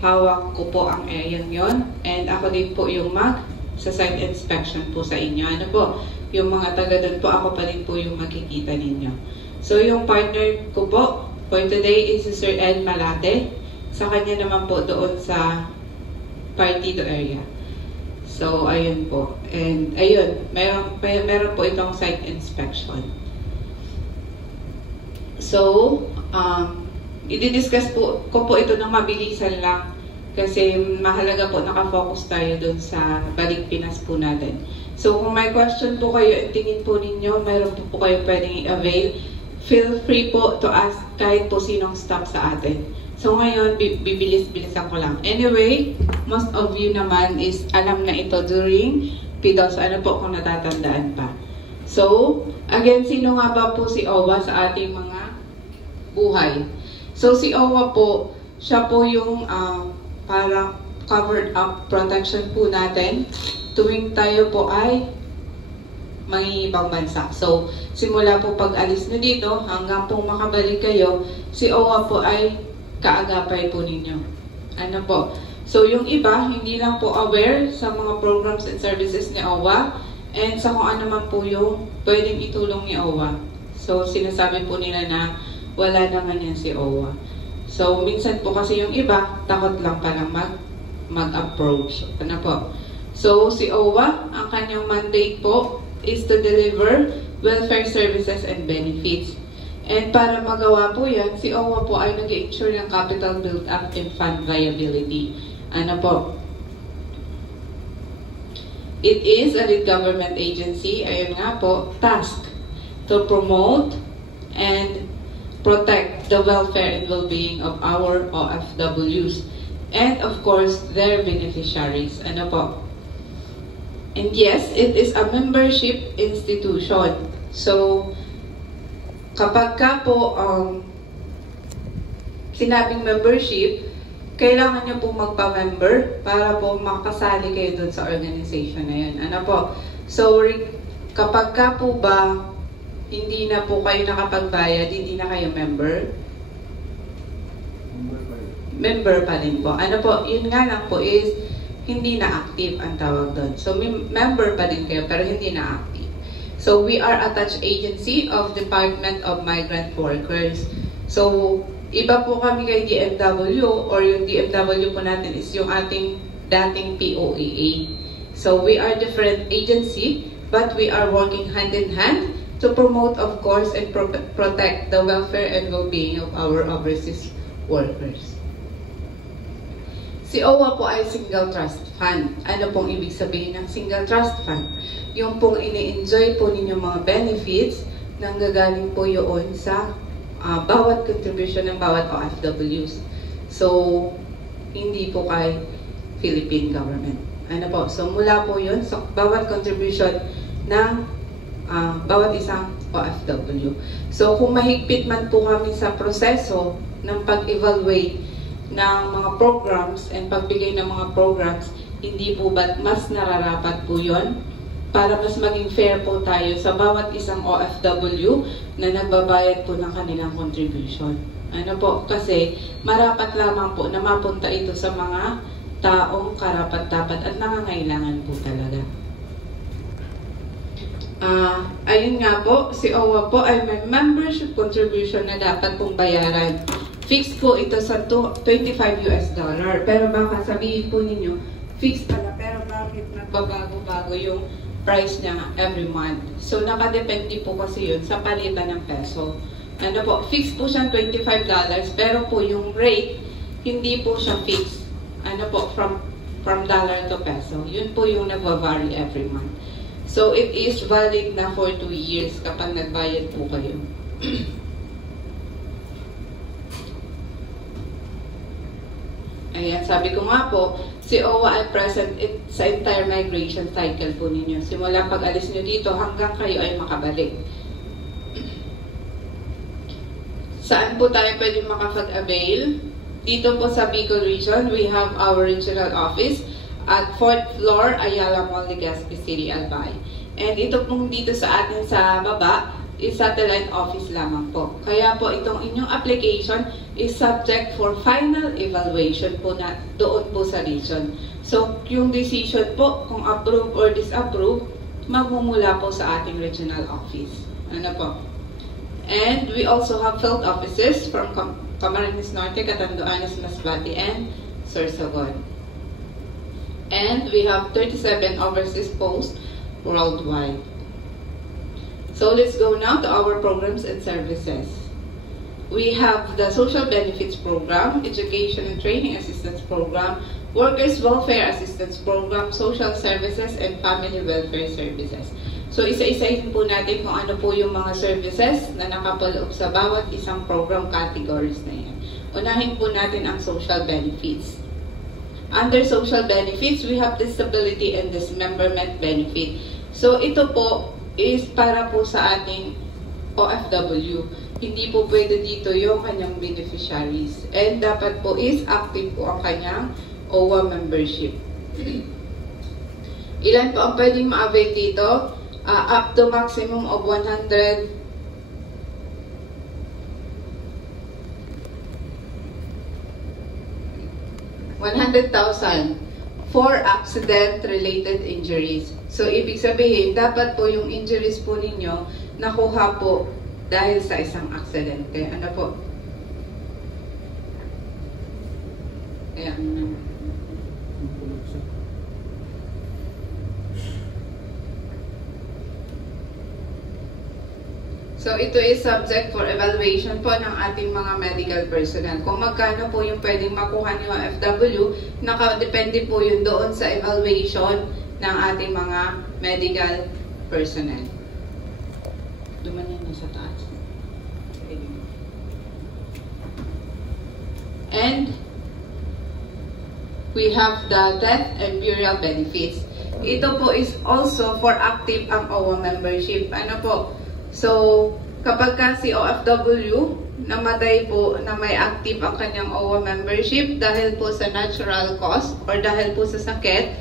hawak ko po ang area yon, and ako din po yung sa site inspection po sa inyo. Ano po, yung mga taga doon po, ako pa rin po yung makikita ninyo. So yung partner ko po for today is si Sir Ed Malate. Sa kanya naman po doon sa Partido area. So ayun po. And ayun, meron po itong site inspection. So, i-discuss ko po ito ng mabilisan lang kasi mahalaga po nakafocus tayo dun sa Balik Pinas po natin. So, kung may question po kayo at tingin po ninyo, mayroon po kayo pwedeng i-avail, feel free po to ask kahit po sinong staff sa atin. So, ngayon, bibilis-bilisan ko lang. Anyway, most of you naman is alam na ito during PDOS. Ano po kung natatandaan pa. So, again, sino nga ba po si OWA sa ating mga buhay? So, si OWA po, siya po yung parang covered up protection po natin tuwing tayo po ay mangingibang bansa. So, simula po pag-alis nyo dito hanggang po makabalik kayo, si OWA po ay kaagapay po ninyo. Ano po? So, yung iba, hindi lang po aware sa mga programs and services ni OWA and sa kung ano man po yung pwedeng itulong ni OWA. So, sinasabi po nila na wala naman yan si OWA. So, minsan po kasi yung iba, takot lang palang mag-approach. Ano po? So, si OWA, ang kanyang mandate po is to deliver welfare services and benefits. And para magawa po yan, si OWA po ay nag-ensure ng capital build-up and fund viability. Ano po? It is a lead government agency, ayun nga po, tasked to promote and protect the welfare and well-being of our OFWs and of course their beneficiaries. Ano po? And yes, it is a membership institution. So, kapag ka po sinabing membership, kailangan nyo po magpa-member para po makasali kayo dun sa organization na yun. Ano po? So, kapag ka po ba hindi na po kayo nakapagbayad, hindi na kayo member? Member pa rin po. Ano po, yun nga lang po is, hindi na active ang tawag doon. So, member pa rin kayo, pero hindi na active. So, we are attached agency of Department of Migrant Workers. So, iba po kami kay DMW, or yung DMW po natin is yung ating dating POEA. So, we are different agency, but we are working hand in hand to promote, of course, and protect the welfare and well-being of our overseas workers. Si OWA po ay single trust fund. Ano pong ibig sabihin ng single trust fund? Yung pong ini-enjoy po ninyong mga benefits nang gagaling po yun sa bawat contribution ng bawat OFWs. So, hindi po kay Philippine government. Ano po? So, mula po yun sa bawat contribution ng bawat isang OFW. So, kung mahigpit man po kami sa proseso ng pag-evaluate ng mga programs and pagbigay ng mga programs, hindi po ba mas nararapat po yun para mas maging fair po tayo sa bawat isang OFW na nagbabayad po ng kanilang contribution. Ano po? Kasi marapat lamang po na mapunta ito sa mga taong karapat-dapat at nangangailangan po talaga. Ayun nga po, si OWA po ay may membership contribution na dapat pong bayaran. Fixed po ito sa $25. Pero baka sabihin po ninyo, fixed pala, pero bakit nagbabago-bago yung price niya every month? So, nakadepende po kasi yun sa palitan ng peso. Ano po, fixed po siya $25, pero po yung rate, hindi po siya fixed. Ano po, from dollar to peso. Yun po yung nagva-vary every month. So, it is valid na for 2 years kapag nagbayad po kayo. Ayan, sabi ko nga po, si OWA ay present sa entire migration cycle po ninyo. Simula pag-alis nyo dito hanggang kayo ay makabalik. Saan po tayo pwede makapag-avail? Dito po sa Bicol Region, we have our regional office at 4th floor, Ayala Mall, Legazpi City, Albay. And ito pong dito sa atin sa baba is satellite office lamang po. Kaya po itong inyong application is subject for final evaluation po na doon po sa region. So, yung decision po kung approve or disapprove, magmumula po sa ating regional office. Ano po? And we also have field offices from Camarines Norte, Catanduanes, Masbate, and Sorsogon. And we have 37 overseas posts worldwide. So let's go now to our programs and services. We have the Social Benefits Program, Education and Training Assistance Program, Workers Welfare Assistance Program, Social Services, and Family Welfare Services. So isa-isahin po natin kung ano po yung mga services na nakapaloob sa bawat isang program categories na yan. Unahin po natin ang social benefits. Under social benefits, we have disability and dismemberment benefit. So ito po is para po sa ating OFW. Hindi po pwede dito yung kanyang beneficiaries. And dapat po is active po ang kanyang OWA membership. Ilan po ang pwedeng ma-avail dito? Up to maximum of 100,000 for accident-related injuries. So, ibig sabihin, dapat po yung injuries po ninyo nakuha po dahil sa isang aksidente. Ano po? Ayan. So, ito is subject for evaluation po ng ating mga medical personnel. Kung magkano po yung pwedeng makuha ni OFW, nakadepende po yun doon sa evaluation ng ating mga medical personnel. Duman yan sa taas. And we have the death and burial benefits. Ito po is also for active ang OWA membership. Ano po? So, kapag si OFW namatay po na may active ang kanyang OWA membership dahil po sa natural cause or dahil po sa sakit,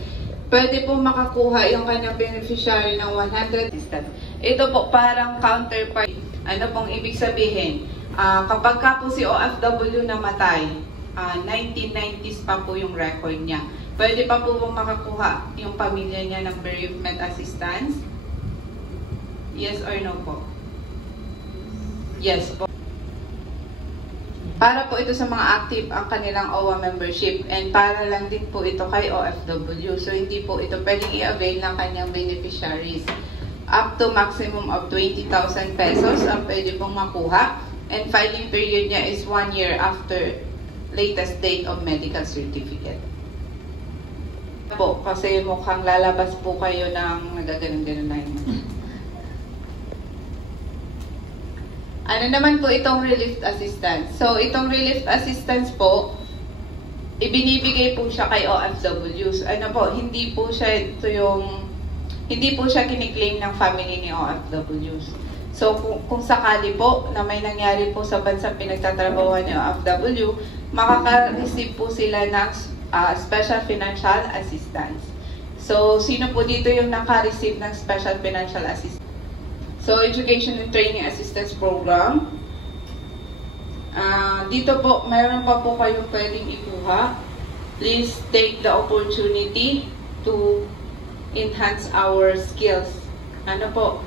pwede po makakuha yung kanyang beneficiary ng 100 assistance. Ito po parang counterpart. Ano pong ibig sabihin? Kapag po si OFW namatay, 1990s pa po yung record niya. Pwede pa po makakuha yung pamilya niya ng bereavement assistance? Yes or no po? Yes po. Para po ito sa mga active ang kanilang OWA membership and para lang din po ito kay OFW. So hindi po ito pwedeng i-avail ng kanyang beneficiaries. Up to maximum of 20,000 pesos ang pwede pong makuha and filing period niya is 1 year after latest date of medical certificate. Po, kasi mukhang lalabas po kayo ng nagaganon-ganon na yun. Ano naman po itong relief assistance? So, itong relief assistance po, ibinibigay po siya kay OFWs. Ano po, hindi po siya kiniklaim ng family ni OFWs. So, kung sakali po na may nangyari po sa bansang pinagtatrabahuan ni OFW, makaka-receive po sila ng special financial assistance. So, sino po dito yung naka-receive ng special financial assistance? So, Education and Training Assistance Program. Dito po, mayroon pa po kayong pwedeng ikuha. Please take the opportunity to enhance our skills. Ano po?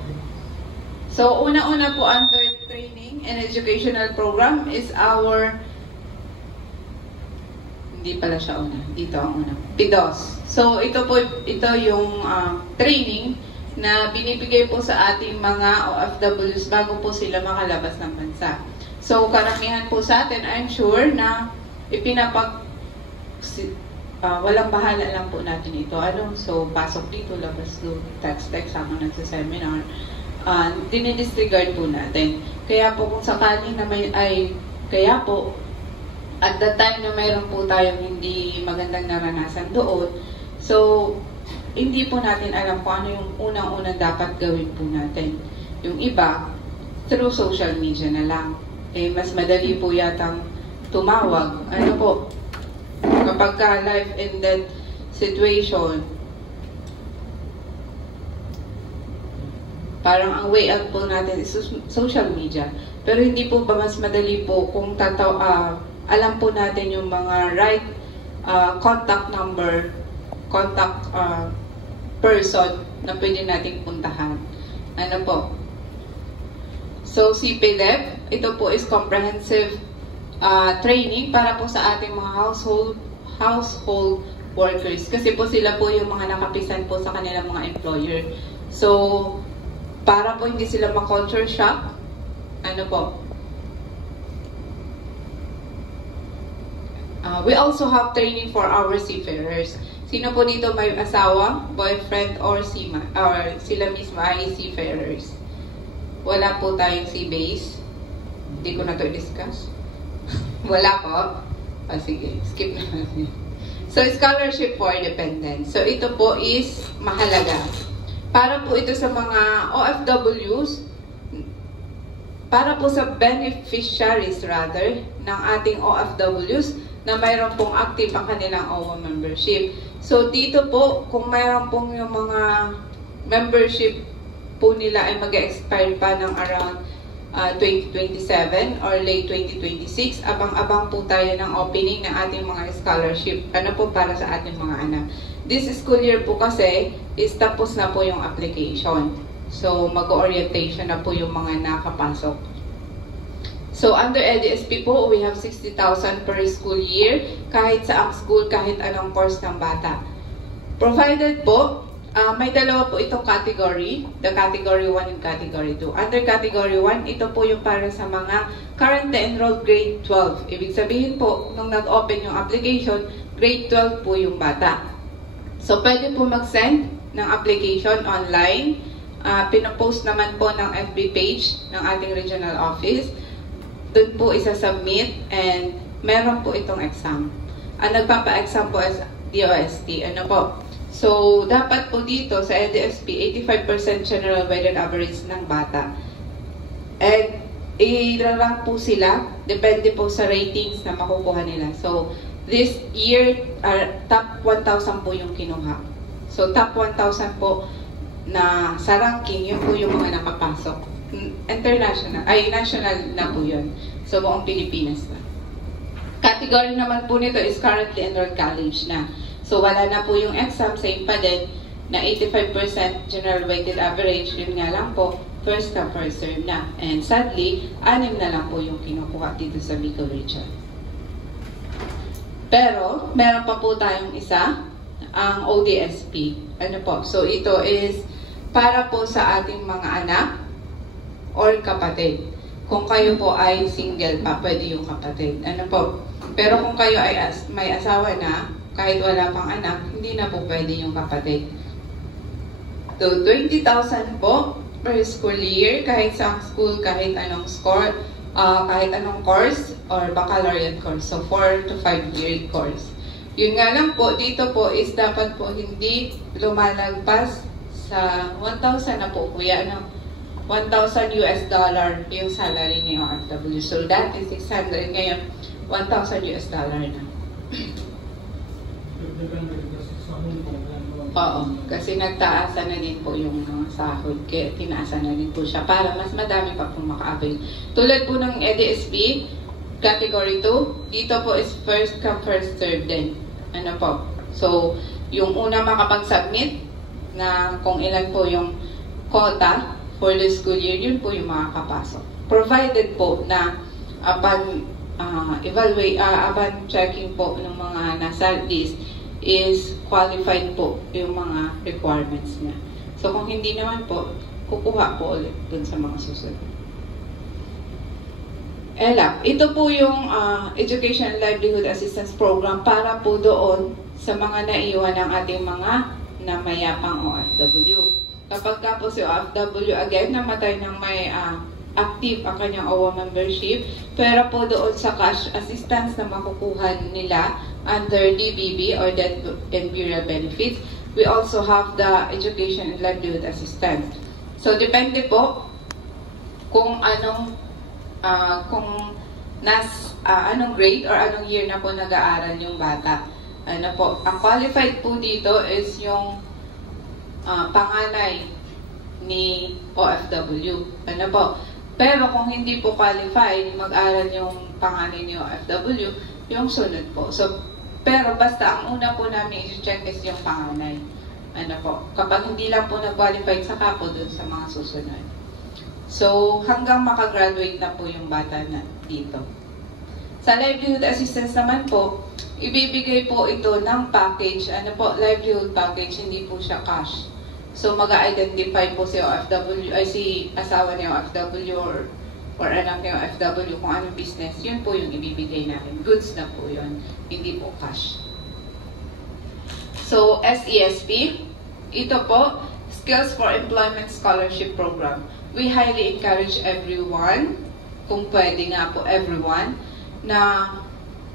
So, una-una po under Training and Educational Program is our... Hindi pala siya una. Dito ang una. PIDOS. So, ito yung training na binibigay po sa ating mga OFWs bago po sila makalabas ng bansa. So, karamihan po sa atin, I'm sure na walang bahala lang po natin ito. So, pasok dito, labas doon, text, sama nagsaseminar. Dinidisregard po natin. Kaya po kung sakali na kaya po, at the time na mayroon po tayong hindi magandang naranasan doon, so, hindi po natin alam kung ano yung unang-unang dapat gawin po natin. Yung iba, through social media na lang. Mas madali po yatang tumawag. Ano po, kapag ka life and death situation, Parang ang way out po natin is social media. Pero hindi po ba mas madali po kung alam po natin yung mga right contact number, contact person na pwede nating puntahan. Ano po? So, CPDEP, ito po is comprehensive training para po sa ating mga household workers. Kasi po sila po yung mga nakapisan po sa kanilang mga employer. So, para po hindi sila ma-culture shock, ano po? We also have training for our seafarers. Sino po dito may asawa, boyfriend, or sila mismo ay seafarers? Wala po tayong sea base. Hindi ko na to discuss. Wala po? Sige, skip na natin. So, scholarship for dependents. So, ito po is mahalaga. Para po ito sa mga OFWs, para po sa beneficiaries rather, ng ating OFWs, na mayroon pong active ang kanilang OWA membership. So, dito po, kung mayroon pong yung mga membership po nila ay mag-expire pa ng around 2027 or late 2026, abang-abang po tayo ng opening ng ating mga scholarship. Ano po para sa ating mga anak. This school year po kasi is tapos na po yung application. So, mag-orientation na po yung mga nakapasok. So, under EDSP po, we have 60,000 per school year, kahit sa school, kahit anong course ng bata. Provided po, may dalawa po itong category, the category 1 and category 2. Under category 1, ito po yung para sa mga currently enrolled grade 12. Ibig sabihin po, nung nag-open yung application, grade 12 po yung bata. So, pwede po mag-send ng application online. Pinopost naman po ng FB page ng ating regional office. Doon po isa-submit and meron po itong exam. Ang nagpapa-exam po is DOST. Ano po? So, dapat po dito sa EDSP, 85% general weighted average ng bata. And, i-rank po sila, depende po sa ratings na makukuha nila. So, this year, top 1,000 po yung kinuha. So, top 1,000 po na sa ranking, yun po yung mga nakapasok. International, national na po yun. So, buong Pilipinas na. Category naman po nito is currently enrolled college na. So, wala na po yung exam, same pa din, na 85% general weighted average, yun nga lang po, first come, first serve na. And sadly, 6 na lang po yung kinukuha dito sa Bicol Region. Pero, meron pa po tayong isa, ang ODSP. Ano po? So, ito is para po sa ating mga anak or kapatid. Kung kayo po ay single pa, pwede yung kapatid. Ano po? Pero kung kayo ay may asawa na, kahit wala pang anak, hindi na po pwede yung kapatid. So, 20,000 po per school year, kahit sa school, kahit anong score, kahit anong course or baccalaureate course. So, 4 to 5 year course. Yun nga lang po, dito po is dapat po hindi lumalagpas sa 1,000 na po, kuya, ano? $1,000 yung salary ni OFW. So, dati 600, ngayon, $1,000 na. Oo, kasi nagtaasan na din po yung mga sahod, kaya tinaasan na din po siya para mas madami pa po maka-avail. Tulad po ng EDSP, category 2, dito po is first come, first serve din. Ano po? So, yung una makapag-submit na kung ilan po yung quota for the school year, yun po yung makakapasok. Provided po na upon checking po ng mga nasa list is qualified po yung mga requirements niya. So kung hindi naman po, kukuha po ulit dun sa mga susunod. ELAP, ito po yung Education and Livelihood Assistance Program para po doon sa mga naiwan ng ating mga namayapang OFW. Kapag ka po si OFW again, namatay ng may active ang kanyang OWA membership, pero po doon sa cash assistance na makukuha nila under DBB or Death and Burial Benefits, we also have the Education and Livelihood Assistance. So, depende po kung anong anong grade or anong year na po nag-aaral yung bata. Ano po, ang qualified po dito is yung panganay ni OFW. Ano po? Pero kung hindi po qualified, mag-aral yung panganay ni OFW, yung sunod po. So, pero basta ang una po namin i-check is yung panganay. Ano po? Kapag hindi lang po nag-qualified, saka po dun sa mga susunod. So, hanggang makagraduate na po yung bata na dito. Sa livelihood assistance naman po, ibibigay po ito ng package. Ano po? Livelihood package, hindi po siya cash. So, mag-identify po si OFW, ay si asawa ni OFW or anak ni OFW kung anong business. Yun po yung ibibigay natin. Goods na po yun, hindi po cash. So, SESP, ito po, Skills for Employment Scholarship Program. We highly encourage everyone, kung pwede nga po everyone, na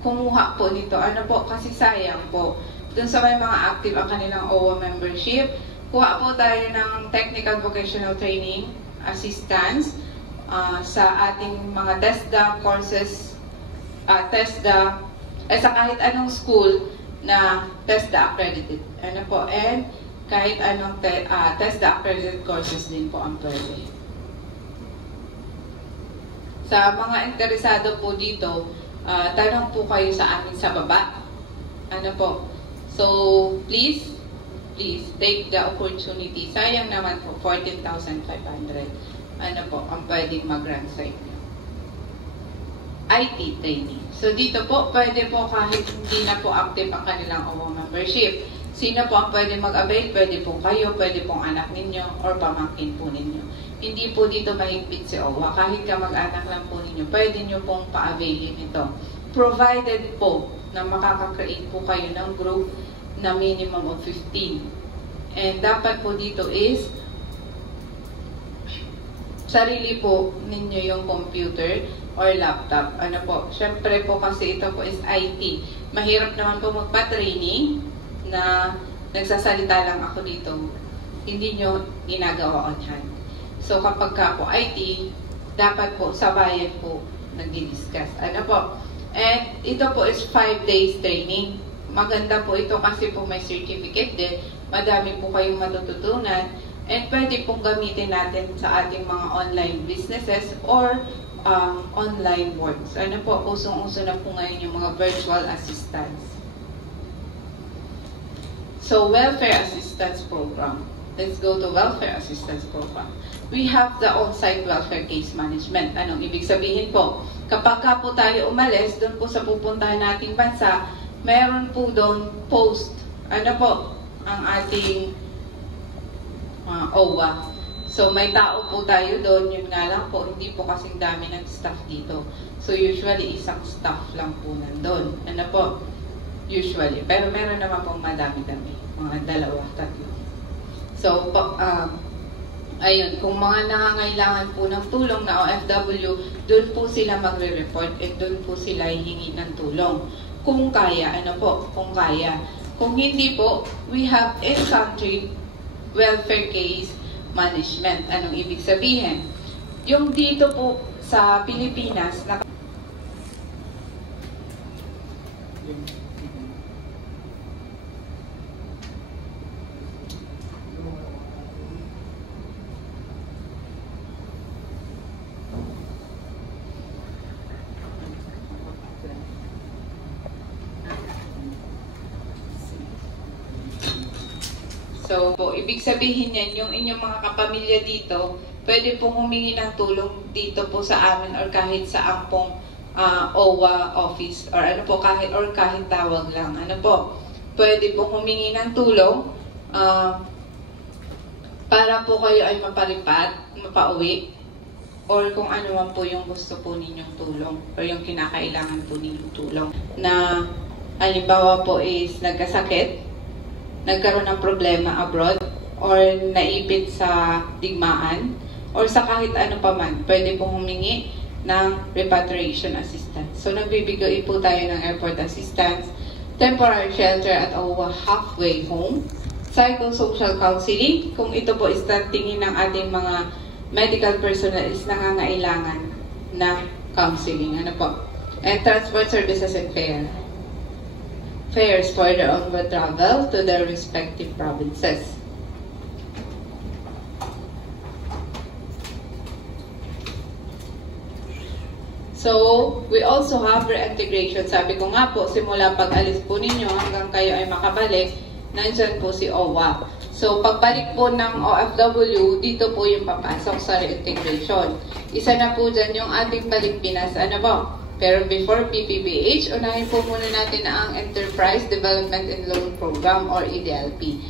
kumuha po nito. Ano po, kasi sayang po. Dun sa may mga active ang kanilang OWA membership, kuha po tayo ng Technical Vocational Training Assistance sa ating mga TESDA courses, TESDA, sa kahit anong school na TESDA accredited. Ano po, and kahit anong TESDA accredited courses din po ang pwede. Sa mga interesado po dito, tanong po kayo sa amin sa baba. Ano po, so please take the opportunity. Sayang naman po, 14,500. Ano po, ang pwedeng mag-run sa inyo. IT training. So dito po, pwede po kahit hindi na po active ang kanilang OWA membership. Sino po ang pwede mag-avail? Pwede po kayo, pwede pong anak ninyo, or pamangkin po ninyo. Hindi po dito mahigpit si OWA. Kahit kamag-anak lang po ninyo, pwede nyo pong pa-availin ito. Provided po na makaka-create po kayo ng group na minimum of 15. And dapat po dito is sarili po ninyo yung computer or laptop. Ano po? Siyempre po kasi ito po is IT. Mahirap naman po magpa-training na nagsasalita lang ako dito. Hindi nyo ginagawa on hand. So kapag ka po IT, dapat po sabayan po nag-discuss. Ano po? And ito po is 5 days training. Maganda po ito kasi po may certificate din. Madami po kayong matututunan. And pwede pong gamitin natin sa ating mga online businesses or online works. Ano po, usong-uso na po ngayon yung mga virtual assistants. So, welfare assistance program. Let's go to welfare assistance program. We have the on-site welfare case management. Anong ibig sabihin po? Kapag ka po tayo umalis, doon po sa pupuntahan nating bansa, meron po doon post. Ano po? Ang ating OWA. So, may tao po tayo doon. Yun nga lang po, hindi po kasing dami ng staff dito. So, usually, isang staff lang po nandun. Ano po? Usually. Pero meron naman pong madami-dami. Mga 2-3. So, ayun, kung mga nangangailangan po ng tulong na OFW, doon po sila magre-report at doon po sila hihingi ng tulong. Kung kaya, ano po? Kung kaya. Kung hindi po, we have in-country welfare case management. Anong ibig sabihin? Yung dito po sa Pilipinas, so, ibig sabihin yan, yung inyong mga kapamilya dito, pwede pong humingi ng tulong dito po sa amin or kahit sa ampong OWA office or ano po, kahit tawag lang. Ano po, pwede pong humingi ng tulong para po kayo ay mapalipat, mapauwi, or kung ano man po yung gusto po ninyong tulong or yung kinakailangan po ninyong tulong. Na, halimbawa po is nagkasakit, nagkaroon ng problema abroad, or naipit sa digmaan, or sa kahit ano pa man, pwede pong humingi ng repatriation assistance. So, nagbibigay po tayo ng airport assistance, temporary shelter at OWA halfway home, psychosocial counseling, kung ito po is tingin ng ating mga medical personnel is nangangailangan na counseling. Ano po? And transport services and fares for their onward travel to their respective provinces. So, we also have reintegration. Sabi ko nga po, simula pag-alis po ninyo hanggang kayo ay makabalik, nandyan po si OWA. So, pagbalik po ng OFW, dito po yung papasok sa reintegration. Isa na po dyan yung ating Balik Pinas. Ano ba? Pero before PPBH, unahin po muna natin ang Enterprise Development and Loan Program or EDLP.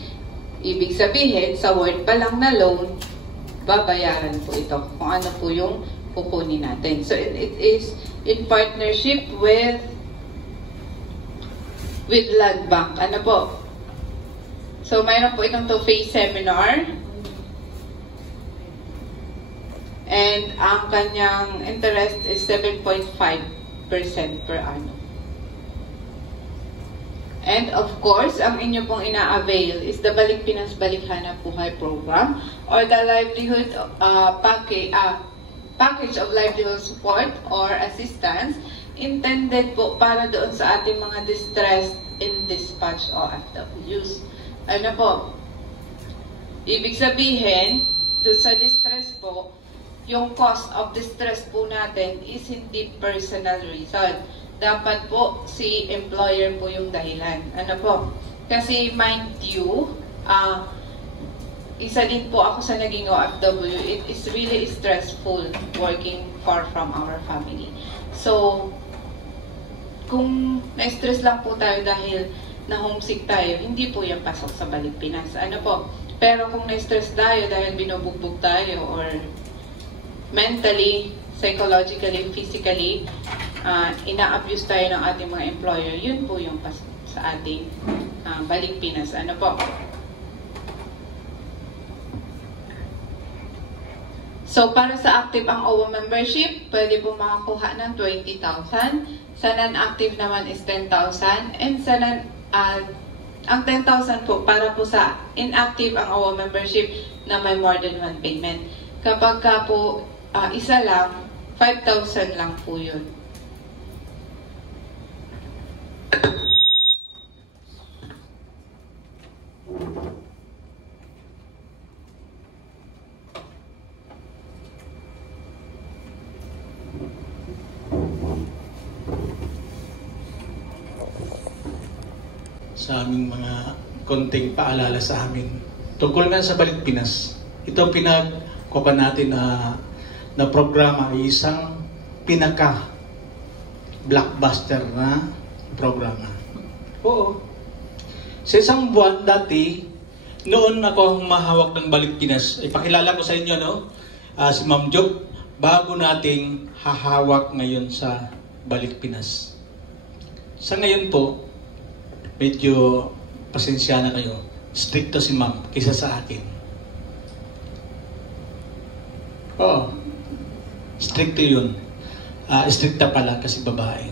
Ibig sabihin, sa word pa lang na loan, babayaran po ito kung ano po yung kukunin natin. So it is in partnership with Land Bank. Ano po? So mayroon po itong two-phase seminar. And ang kanyang interest is 7.5% per annum. And of course, ang inyo pong ina-avail is the Balik Pinas Balik Hanap Buhay Program or the livelihood package of livelihood support or assistance intended po para doon sa ating mga distressed in dispatch OFWs. Ano po? Ibig sabihin, doon sa distress po, yung cost of distress po natin is hindi personal reason. Dapat po si employer po yung dahilan. Ano po? Kasi mind you, isa din po ako sa naging OFW. It is really stressful working far from our family. So, kung na-stress lang po tayo dahil na-homesick tayo, hindi po yan pasok sa Balik Pinas. Ano po? Pero kung na-stress tayo dahil binubugbog tayo or mentally, psychologically, physically, ina-abuse tayo ng ating mga employer, yun po yung pasok sa ating Balik Pinas. Ano po? So, para sa active ang OWA membership, pwede po makakuha ng 20,000. Sa non-active naman is 10,000. And sa ang 10,000 po, para po sa inactive ang OWA membership na may more than one payment. Kapag ka po isa lang, 5,000 lang po yun. Sa aming mga konting paalala sa amin tungkol nga sa Balik Pinas. Ito pinagkuha natin na programa ay isang pinaka blockbuster na programa. Oo. Sa isang buwan dati, noon ako ang mahawak ng Balik Pinas. Ipakilala ko sa inyo, no? Si Ma'am Job, bago nating hahawak ngayon sa Balik Pinas. Sa ngayon po, medyo pasensya na kayo. Stricto si Ma'am kaysa sa akin. Oo. Stricto yun. Stricta pala kasi babae.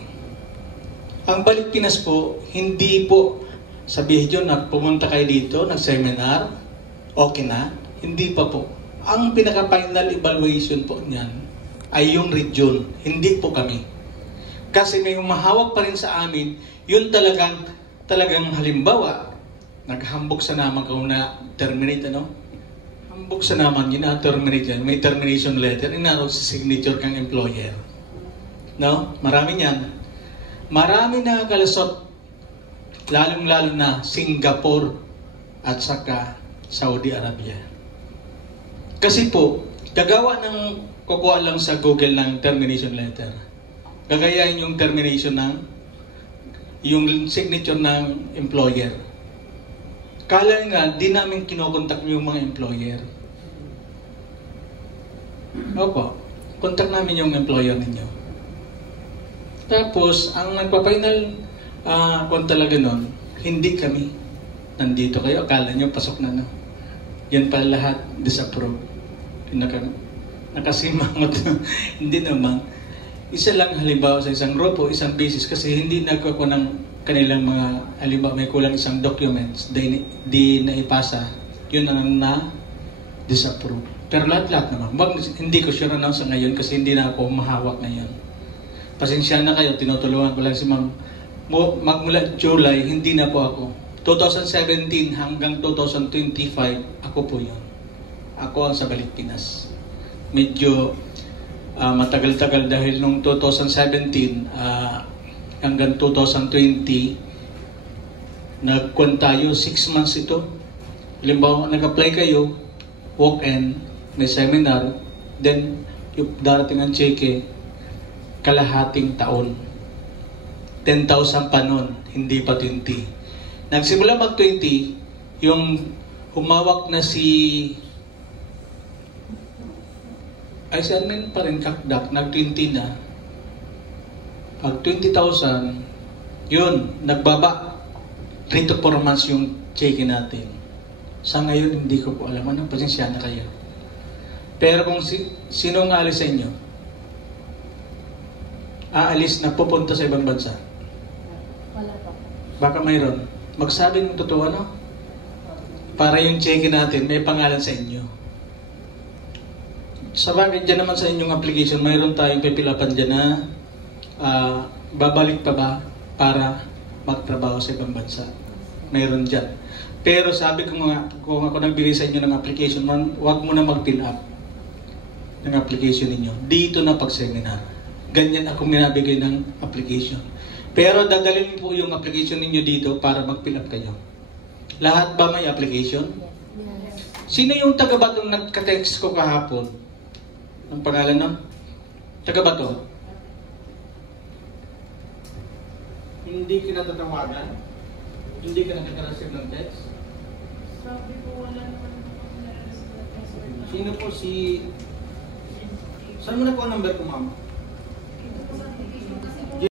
Ang Balik Pinas po, hindi po sabihin yun na pumunta kayo dito, nag-seminar, okay na. Hindi pa po. Ang pinaka-final evaluation po niyan ay yung region, hindi po kami. Kasi may humahawak pa rin sa amin, yun talagang halimbawa, naghambog sa naman kung na terminate, ano? Hambog sa naman yun na terminate yan. May termination letter, inaroon sa signature kang employer. No? Marami yan. Marami na kalusot, lalong-lalo na Singapore at saka Saudi Arabia. Kasi po, gagawa ng kukuha lang sa Google ng termination letter. Gagayain yung termination ng yung signature ng employer. Kala nga, di namin kinokontak yung mga employer. Opo, contact namin yung employer ninyo. Tapos, ang nagpa-final kung talaga nun, hindi kami. Nandito kayo, akala nyo pasok na, no? Yan pa lahat, disapprove. Nakasimangot. Hindi naman. Isa lang halimbawa sa isang grupo, isang basis, kasi hindi nagkakuha ng kanilang mga, halimbawa may kulang isang documents, di naipasa, yun ang na-disapprove. Pero lahat-lahat naman. Hindi ko sure na sa ngayon kasi hindi na ako mahawak ngayon. Pasensya na kayo, tinutulungan ko lang si Ma'am. Magmula July, hindi na po ako. 2017 hanggang 2025, ako po yun. Ako ang sa Balik Pinas. Medyo matagal-tagal dahil nung 2017 hanggang 2020 nagkuhan tayo, 6 months ito. Halimbawa, nag-apply kayo, walk-in, may seminar, then yung darating ang cheque, kalahating taon. 10,000 pa nun, hindi pa 20. Nagsimula mag-20, yung humawak na si admin pa rin kakdak, nag-20 na. Pag 20,000, yun, nagbaba. 3 to 4 months yung cheque natin. Sa ngayon, hindi ko po alam. Anong pasensya na kayo? Pero kung sino ang aalis sa inyo? Aalis na pupunta sa ibang bansa? Wala pa. Baka mayroon. Magsabi ng totoo, ano? Para yung cheque natin, may pangalan sa inyo. Sa bagay dyan naman sa inyong application, mayroon tayong pipilapan dyan na babalik pa ba para magtrabaho sa ibang bansa. Mayroon dyan. Pero sabi ko nga, kung ako nagbigay sa inyo ng application, huwag mo na mag-fill up ng application ninyo. Dito na pag-seminar. Ganyan ako minabigay ng application. Pero dadalhin po yung application ninyo dito para mag-fill up kayo. Lahat ba may application? Yes. Sino yung taga-batong nagka-text ko kahapon? Ang pangalan nun? Taga-bato? Hindi ka natatawagan? Hindi ka nakaka-receive ng text? Sabi ko wala naman ako na-receive na text. Sino po si... Saan mo na po ang number ko, ma'am?